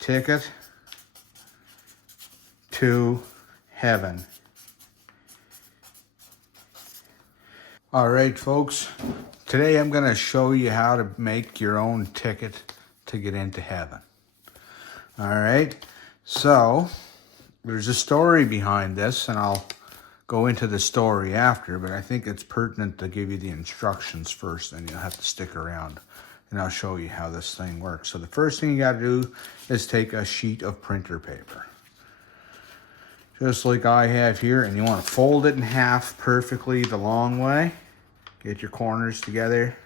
ticket to heaven. All right, folks. Today I'm going to show you how to make your own ticket to get into heaven. All right. So there's a story behind this, and I'll go into the story after, but I think it's pertinent to give you the instructions first, and you'll have to stick around, and I'll show you how this thing works. So the first thing you got to do is take a sheet of printer paper, just like I have here, and you want to fold it in half perfectly the long way. Get your corners together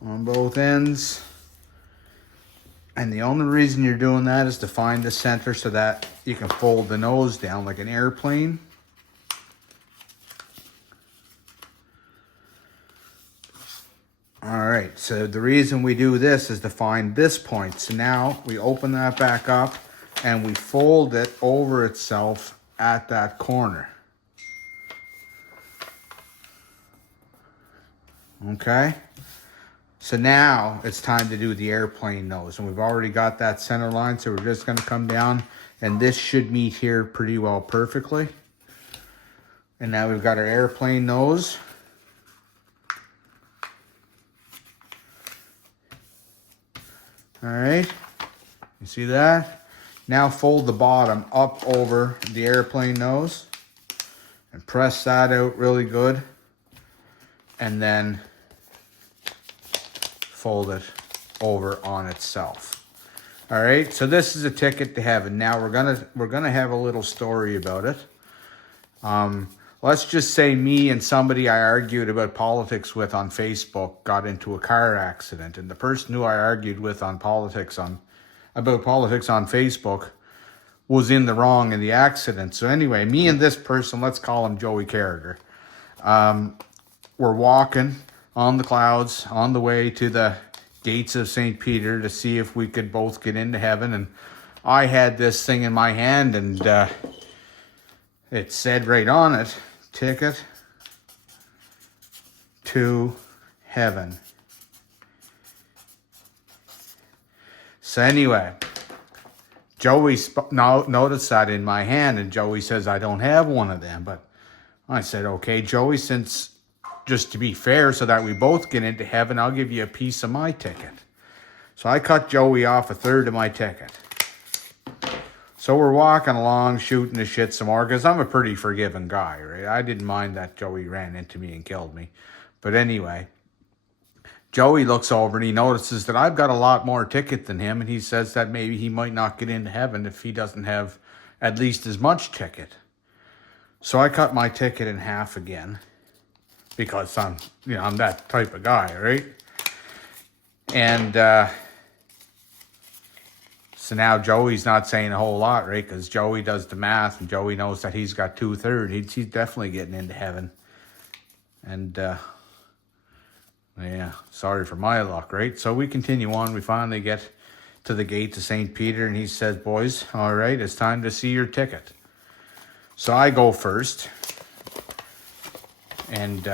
on both ends. And the only reason you're doing that is to find the center so that you can fold the nose down like an airplane. All right, so the reason we do this is to find this point. So now we open that back up and we fold it over itself at that corner. Okay, so now it's time to do the airplane nose, and we've already got that center line, so we're just going to come down, and this should meet here pretty well perfectly. And now we've got our airplane nose. All right, you see that? Now fold the bottom up over the airplane nose and press that out really good, and then fold it over on itself. All right, so this is a ticket to heaven. Now we're gonna have a little story about it. Let's just say me and somebody I argued about politics with on Facebook got into a car accident, and the person who I argued with on about politics on Facebook was in the wrong in the accident. So anyway, me and this person, let's call him Joey Carragher, we're walking on the clouds on the way to the gates of St. Peter to see if we could both get into heaven. And I had this thing in my hand, and it said right on it, ticket to heaven. So anyway, Joey noticed that in my hand, and Joey says, I don't have one of them. But I said, okay, Joey, since just to be fair so that we both get into heaven, I'll give you a piece of my ticket. So I cut Joey off a third of my ticket. So we're walking along, shooting the shit some more, because I'm a pretty forgiving guy, right? I didn't mind that Joey ran into me and killed me. But anyway, Joey looks over and he notices that I've got a lot more ticket than him, and he says that maybe he might not get into heaven if he doesn't have at least as much ticket. So I cut my ticket in half again, because I'm that type of guy, right? And so now Joey's not saying a whole lot, right? Because Joey does the math, and Joey knows that he's got 2/3. He's definitely getting into heaven. And yeah, sorry for my luck, right? So we continue on. We finally get to the gate to St. Peter, and he says, boys, all right, it's time to see your ticket. So I go first. And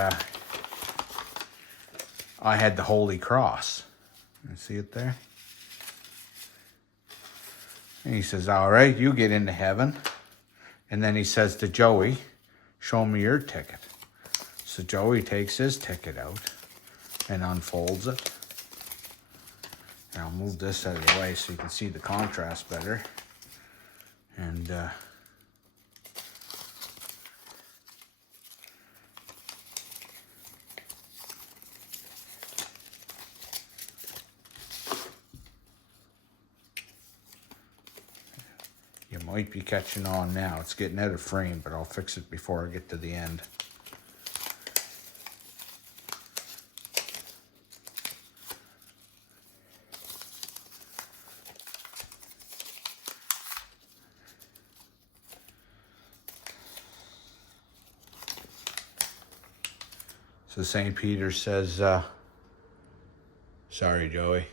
I had the Holy Cross. You see it there? And he says, all right, you get into heaven. And then he says to Joey, show me your ticket. So Joey takes his ticket out and unfolds it. And I'll move this out of the way so you can see the contrast better. And you might be catching on now. It's getting out of frame, but I'll fix it before I get to the end. So St. Peter says, sorry, Joey.